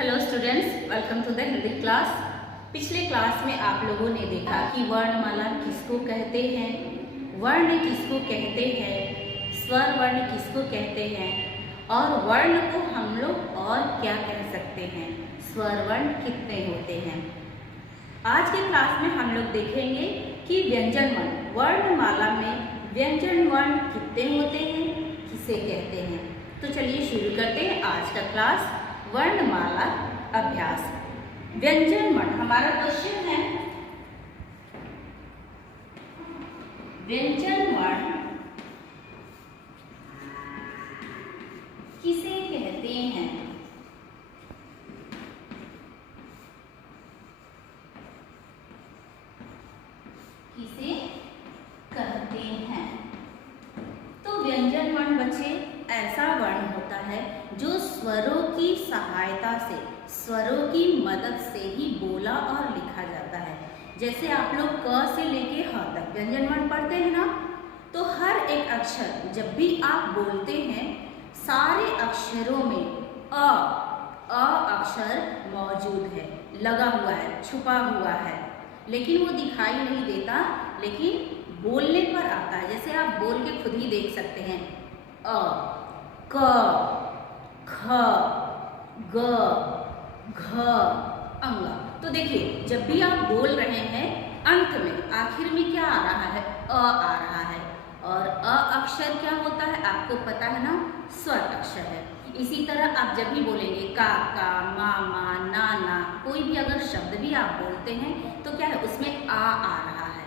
Hello students, welcome to the Hindi class. पिछले class में आप लोगों ने देखा कि वर्णमाला किसको कहते हैं, वर्ण किसको कहते हैं, स्वर वर्ण किसको कहते हैं और वर्ण को हम लोग और क्या कह सकते हैं, स्वर वर्ण कितने होते हैं। आज के क्लास में हम लोग देखेंगे कि व्यंजन वर्ण, वर्णमाला में व्यंजन वर्ण कितने होते हैं, किसे कहते हैं। तो चलिए शुरू करते हैं आज का क्लास। वर्णमाला अभ्यास। व्यंजन वर्ण हमारा क्वेश्चन है, व्यंजन वर्ण किसे कहते हैं। किसे कहते हैं। तो व्यंजन वर्ण बच्चे ऐसा वर्ण होता है जो स्वरों की सहायता से, स्वरों की मदद से ही बोला और लिखा जाता है। जैसे आप लोग क से लेके ह तक व्यंजन वर्ण पढ़ते हैं ना, तो हर एक अक्षर जब भी आप बोलते हैं, सारे अक्षरों में अ अक्षर मौजूद है, लगा हुआ है, छुपा हुआ है, लेकिन वो दिखाई नहीं देता, लेकिन बोलने पर आता है। जैसे आप बोल के खुद ही देख सकते हैं, अ, क, ख, ग, घ, अंग। तो देखिए, जब भी आप बोल रहे हैं, अंत में आखिर में क्या आ रहा है, आ रहा है। और अक्षर क्या होता है आपको पता है ना, स्वर अक्षर है। इसी तरह आप जब भी बोलेंगे काका, मामा, नाना, कोई भी अगर शब्द भी आप बोलते हैं तो क्या है, उसमें आ रहा है।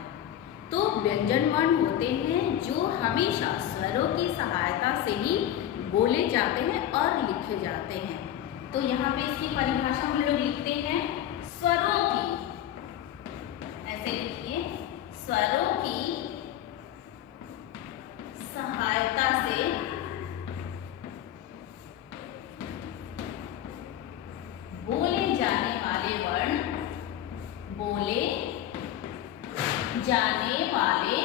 तो व्यंजन वर्ण होते हैं जो हमेशा स्वरों की सहायता से ही बोले जाते हैं और लिखे जाते हैं। तो यहाँ पे इसकी परिभाषा हम लोग लिखते हैं, स्वरों की, ऐसे लिखिए, स्वरों की सहायता से बोले जाने वाले वर्ण, बोले जाने वाले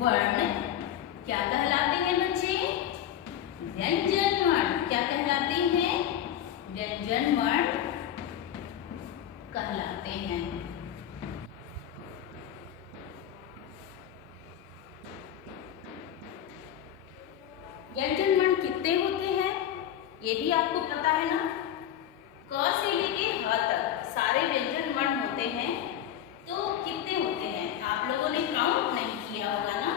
वर्ण क्या कहलाते हैं बच्चे, व्यंजन वर्ण। क्या कहलाते हैं, व्यंजन वर्ण कहलाते हैं। व्यंजन वर्ण कितने होते हैं ये भी आपको पता है ना, क से लेके ह तक सारे व्यंजन वर्ण होते हैं। तो कितने होते हैं, आप लोगों ने काउंट नहीं किया होगा ना,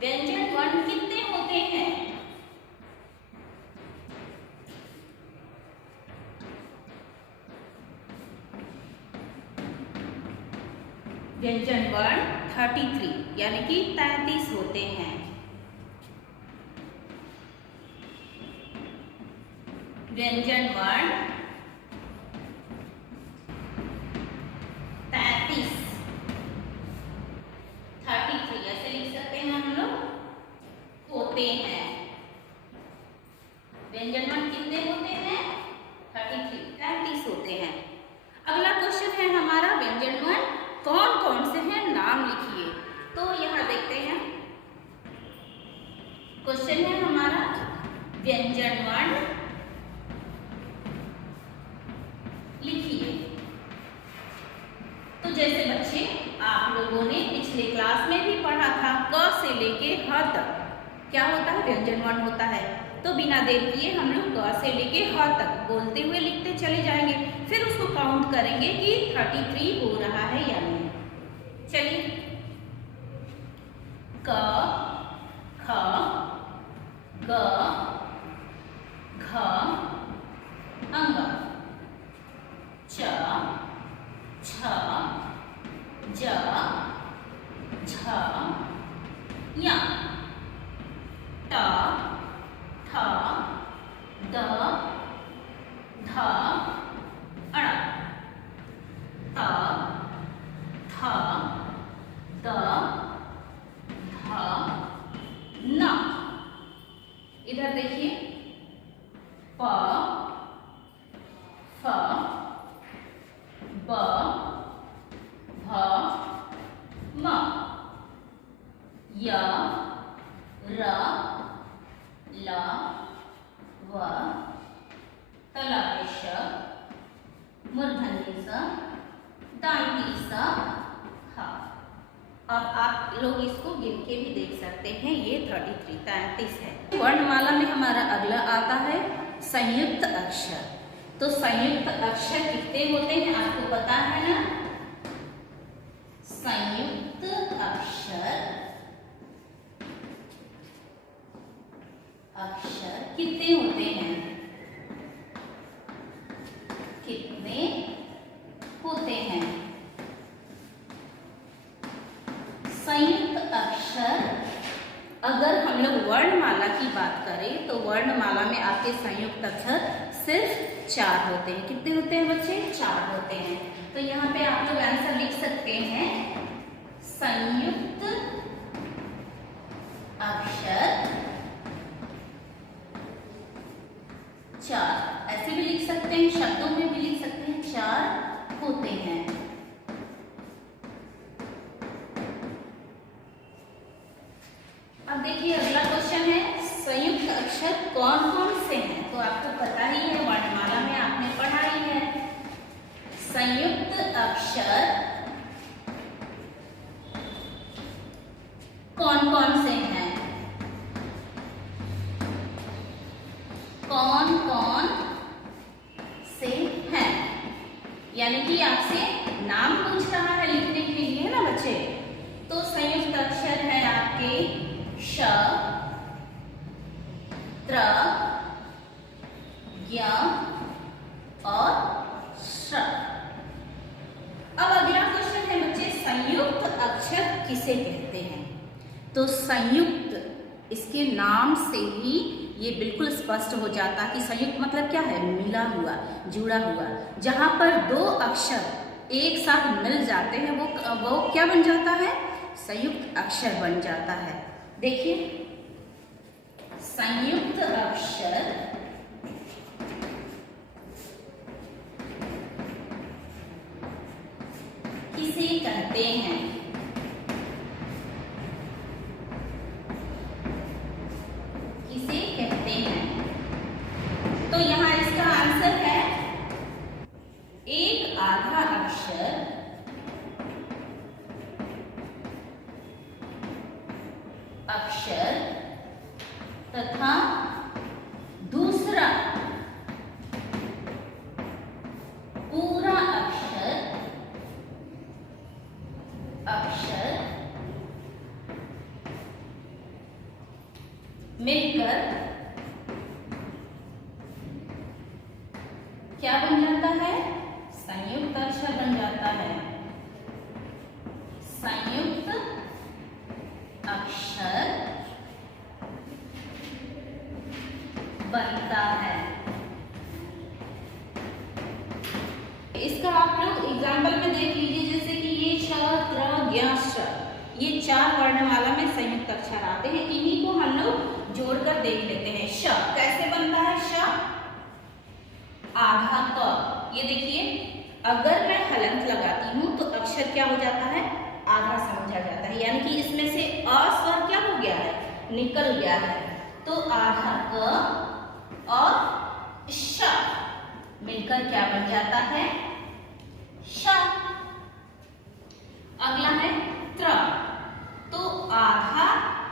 व्यंजन वर्ण कितने होते हैं। व्यंजन वर्ण 33 यानी कि 33 होते हैं। व्यंजन वर्ण 33 ऐसे लिख सकते हैं हम लोग, होते हैं। व्यंजन वर्ण कितने होते हैं, 33 होते हैं। अगला क्वेश्चन है हमारा, व्यंजन वर्ण कौन कौन से हैं, नाम लिखिए। तो यहाँ देखते हैं, क्वेश्चन है हमारा, व्यंजन वर्ण लिखिए। तो जैसे बच्चे आप लोगों ने पिछले क्लास में भी पढ़ा था, क से लेके ह तक क्या होता है, व्यंजन वर्ण होता है। तो बिना देर किए हम लोग क से लेके ह तक बोलते हुए लिखते चले जाएंगे, फिर उसको काउंट करेंगे कि 33 हो रहा है या नहीं। चलिए, क, ख, ग, घ, अंग, च, छ, ज, झ, य, ट, ठ, द, ध, अण, त, थ, द, ध, न। इधर देखिए, प, फ, ब, भ, म, य, र, ल व तला पे श मूर्धन्य स दांती स हा। अब आप लोग इसको गिन के भी देख सकते हैं, ये 33 33 है। वर्णमाला में हमारा अगला आता है संयुक्त अक्षर। तो संयुक्त अक्षर कितने होते हैं आपको पता है ना? संयुक्त अक्षर कितने होते हैं? कितने होते हैं? संयुक्त अक्षर अगर हम लोग वर्णमाला की बात करें तो वर्णमाला में आपके संयुक्त अक्षर सिर्फ 4 होते हैं। कितने होते हैं बच्चे? 4 होते हैं। तो यहाँ पे आप लोग आंसर लिख सकते हैं संयुक्त अक्षर 4। ऐसे भी लिख सकते हैं, शब्दों में भी लिख सकते हैं, 4 होते हैं। अब देखिए अगला क्वेश्चन है संयुक्त अक्षर कौन कौन से हैं? तो आपको पता ही है, वर्णमाला में आपने पढ़ा ही है। संयुक्त अक्षर कौन कौन से हैं? कौन कौन से हैं? यानी कि आपसे नाम पूछ रहा है लिखने के लिए ना बच्चे। तो संयुक्त अक्षर है आपके श, त्र, ज्ञ और श्र। अब अगला क्वेश्चन है बच्चे संयुक्त अक्षर किसे कहते हैं? तो संयुक्त, इसके नाम से ही ये बिल्कुल स्पष्ट हो जाता कि संयुक्त मतलब क्या है? मिला हुआ, जुड़ा हुआ। जहां पर 2 अक्षर एक साथ मिल जाते हैं वो क्या बन जाता है? संयुक्त अक्षर बन जाता है। देखिए संयुक्त अक्षर किसे कहते हैं? किसे कहते हैं? तो यहां इसका आंसर है एक आधा अक्षर तथा दूसरा पूरा अक्षर मिलकर क्या बन जाता है? संयुक्त अक्षर बन जाता है। संयुक्त अक्षर बनता है। इसका आप लोग एग्जाम्पल में देख लीजिए, जैसे कि ये श, त्र, ज्ञ, श्र, ये 4 वर्णमाला में संयुक्त अक्षर आते हैं। इन्हीं को हम लोग जोड़कर देख लेते हैं। श कैसे बनता है? श आधा क। ये देखिए अगर मैं हलंत लगाती हूँ तो अक्षर क्या हो जाता है? आधा समझा जाता है, यानी कि इसमें से अ स्वर क्या हो गया है? निकल गया है। तो आधा क और श मिलकर क्या बन जाता है? श। अगला है त्र। तो आधा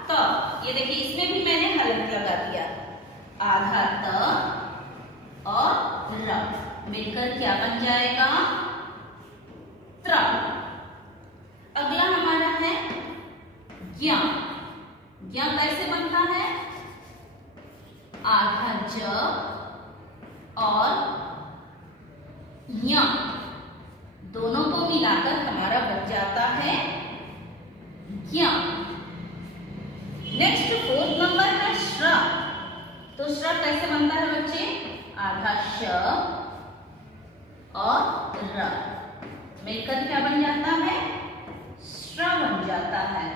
त, ये देखिए इसमें भी मैंने हलंत लगा दिया। आधा त और र मिलकर क्या बन जाएगा? त्र। अगला हमारा है ज्ञ। ज्ञ कैसे बनता है? आधा ज और य दोनों को मिलाकर हमारा बन जाता है ज्ञ। नेक्स्ट 4th नंबर है श्र। तो श्र कैसे बनता है बच्चे? आधा श और र मिलकर क्या बन जाता है? श्र बन जाता है।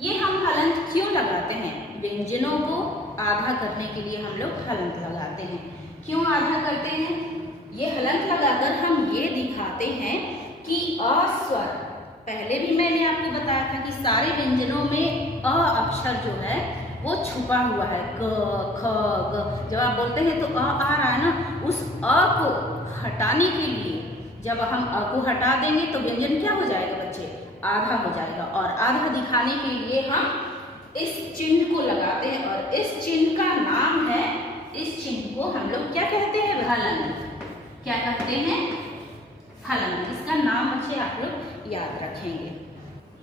ये हम हलंत क्यों लगाते हैं? व्यंजनों को आधा करने के लिए हम लोग हलंत लगाते हैं। क्यों आधा करते हैं? ये हलंत लगाकर हम ये दिखाते हैं कि अ स्वर, पहले भी मैंने आपको बताया था कि सारे व्यंजनों में अ अक्षर जो है वो छुपा हुआ है। क, ख, ग। जब आप बोलते हैं तो आ रहा है ना, उस अ को हटाने के लिए जब हम अ को हटा देंगे तो व्यंजन क्या हो जाएगा बच्चे? आधा हो जाएगा। और आधा दिखाने के लिए हम इस चिन्ह को लगाते हैं और इस चिन्ह का नाम है, इस चिन्ह को हम लोग क्या कहते हैं? हलंत। क्या कहते हैं? हलंत। इसका नाम बच्चे आप लोग याद रखेंगे।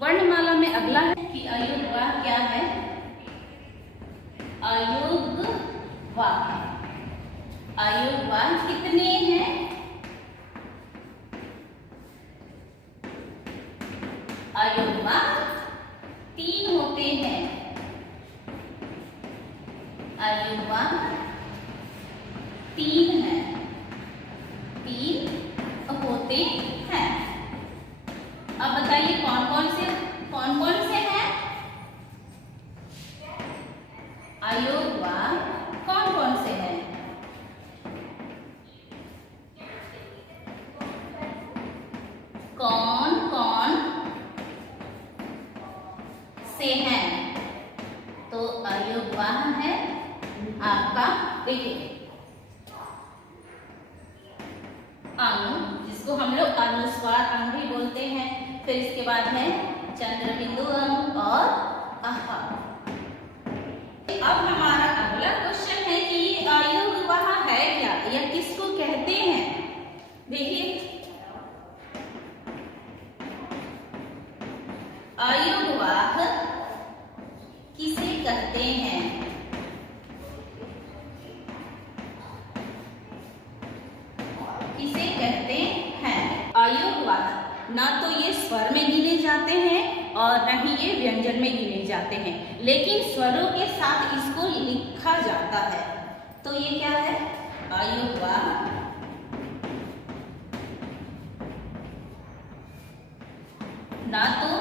वर्णमाला में अगला है कि अयोगवाह क्या है? अयोगवाह। अयोगवाह कितने हैं? अयोगवाह 3 होते हैं। अयोगवाह 3 हैं, 3 होते हैं। अब बताइए कौन कौन से हैं? अयोगवाह कौन कौन से हैं? कौन कौन से हैं? तो अयोगवाह है आपका, देखिए अनु, जिसको हम लोग अनुस्वार अंग भी बोलते हैं। फिर इसके बाद है चंद्रबिंदु अंग और अहा। अब हमारा अगला क्वेश्चन है कि ये अयोगवाह है क्या या किसको कहते हैं? देखिए अयोगवाह किसे कहते हैं? किसे कहते हैं? अयोगवाह ना तो ये स्वर में गिने जाते हैं और न ही ये व्यंजन में गिने जाते हैं, लेकिन स्वरों के साथ इसको लिखा जाता है। तो ये क्या है? अयोगवाह ना तो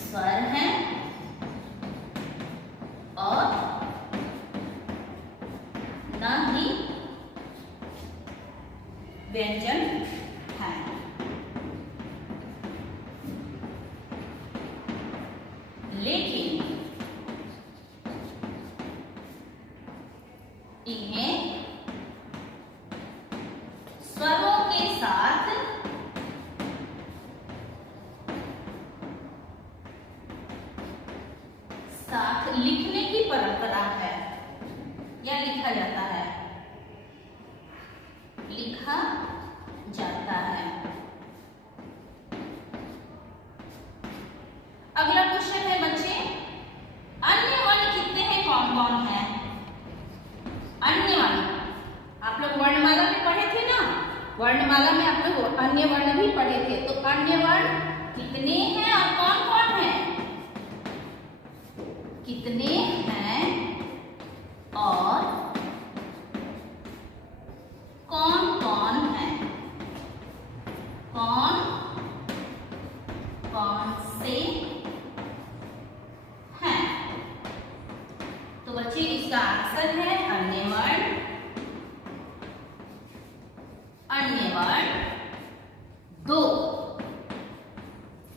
स्वर है और ना ही व्यंजन है। लेकिन इन्हें स्वरों के साथ लिखने की परंपरा है या लिखा जाता है? लिखा जाता है। अगला क्वेश्चन है बच्चे, अन्य वर्ण कितने हैं? कौन कौन है अन्य वर्ण? आप लोग वर्णमाला में पढ़े थे ना, वर्णमाला में आप लोग अन्य वर्ण भी पढ़े थे। तो अन्य वर्ण कितने हैं और कौन कौन है? कितने हैं और कौन कौन है? कौन कौन से हैं? तो बच्चे इसका आंसर है अन्य वर्ण। अन्य वर्ण 2।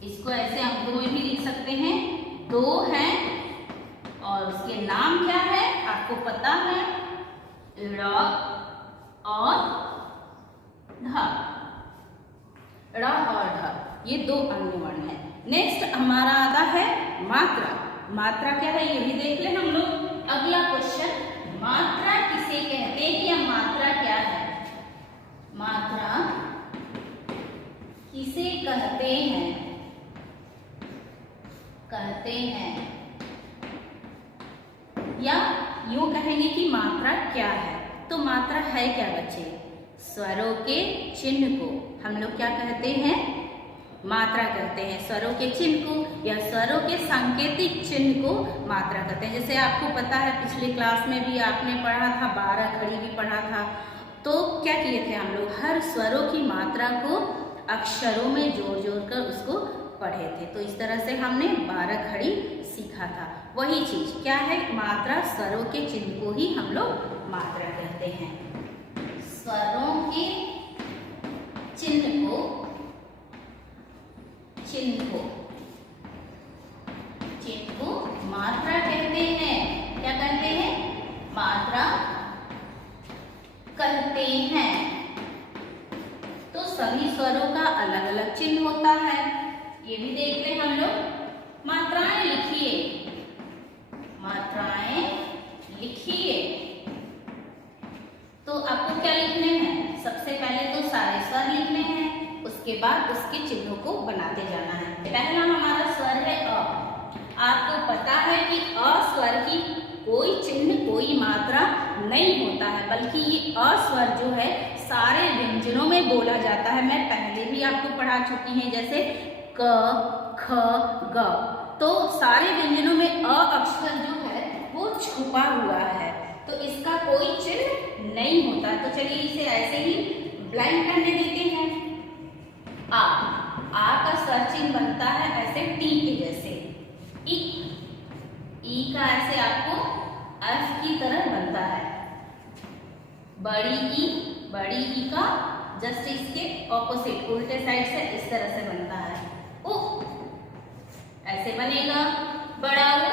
इसको ऐसे अंकों में भी लिख सकते हैं, 2 हैं और उसके नाम क्या है आपको पता है? ड़ और ढ। ड़ और ढ ये 2 अन्य वर्ण है। नेक्स्ट हमारा आता है मात्रा। मात्रा क्या है ये भी देख ले हम लोग। अगला क्वेश्चन, मात्रा किसे कहते हैं या मात्रा क्या है? मात्रा किसे कहते हैं? कहते हैं या यूं कहेंगे कि मात्रा क्या है? तो मात्रा है क्या बच्चे? स्वरों के चिन्ह को हम लोग क्या कहते हैं? मात्रा कहते हैं। स्वरों के चिन्ह को या स्वरों के सांकेतिक चिन्ह को मात्रा कहते हैं। जैसे आपको पता है पिछली क्लास में भी आपने पढ़ा था, 12 खड़ी भी पढ़ा था। तो क्या किए थे हम लोग? हर स्वरों की मात्रा को अक्षरों में जोड़ जोड़ कर उसको पढ़े थे। तो इस तरह से हमने 12 खड़ी सीखा था। वही चीज क्या है? मात्रा, स्वरों के चिन्ह को ही हम लोग मात्रा कहते हैं। स्वरों के चिन्ह को स्वरों का अलग अलग चिन्ह होता है, ये भी देख लें हम लोग। मात्राएं लिखिए, मात्राएं लिखिए। तो आपको क्या लिखने हैं? सबसे पहले तो सारे स्वर लिखने हैं, उसके बाद उसके चिन्हों को बनाते जाना है। पहला हमारा स्वर है अ। आपको पता है कि अ स्वर की कोई चिन्ह, कोई मात्रा नहीं होता है, बल्कि ये अ स्वर जो है सारे व्यंजनों में बोला जाता है। मैं पहले भी आपको पढ़ा चुकी हैं, जैसे क, ख, ग। तो सारे व्यंजनों में अ अक्षर जो है वो छुपा हुआ है, तो इसका कोई चिन्ह नहीं होता। तो चलिए इसे ऐसे ही ब्लैंक करने देते हैं। आ का स्वर चिन्ह बनता है ऐसे टी के जैसे। ई का ऐसे आपको एफ की तरह बनता है। बड़ी ई का जस्ट इसके ऑपोजिट उल्टे साइड से इस तरह से बनता है। उ ऐसे बनेगा। बड़ा उ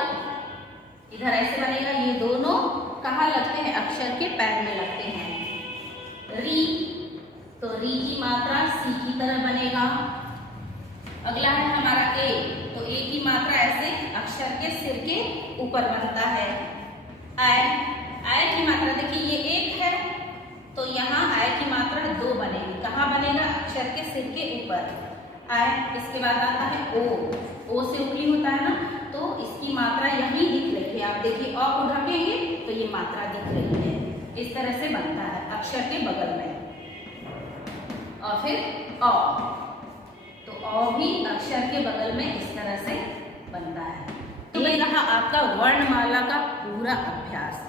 इधर ऐसे बनेगा। ये दोनों कहाँ लगते हैं? अक्षर के पैर में लगते हैं। री, तो री की मात्रा सी की तरह बनेगा। अगला है हमारा ए, तो ए की मात्रा ऐसे अक्षर के सिर के ऊपर बनता है। आय की मात्रा देखिए ये एक है, तो यहाँ आय की मात्रा दो बनेगी। कहाँ बनेगा? अक्षर के सिर के ऊपर आय। इसके बाद आता है ओ से ऊपरी होता है ना, तो इसकी मात्रा यहीं दिख रही है। आप देखिए अ को ढकेंगे तो ये मात्रा दिख रही है। इस तरह से बनता है अक्षर के बगल में। और फिर अ, तो अ भी अक्षर के बगल में इस तरह से बनता है। तो ये रहा आपका वर्णमाला का पूरा अभ्यास।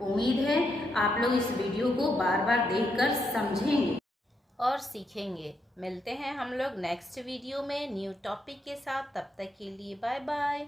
उम्मीद है आप लोग इस वीडियो को बार बार देखकर समझेंगे और सीखेंगे। मिलते हैं हम लोग नेक्स्ट वीडियो में न्यू टॉपिक के साथ। तब तक के लिए बाय बाय।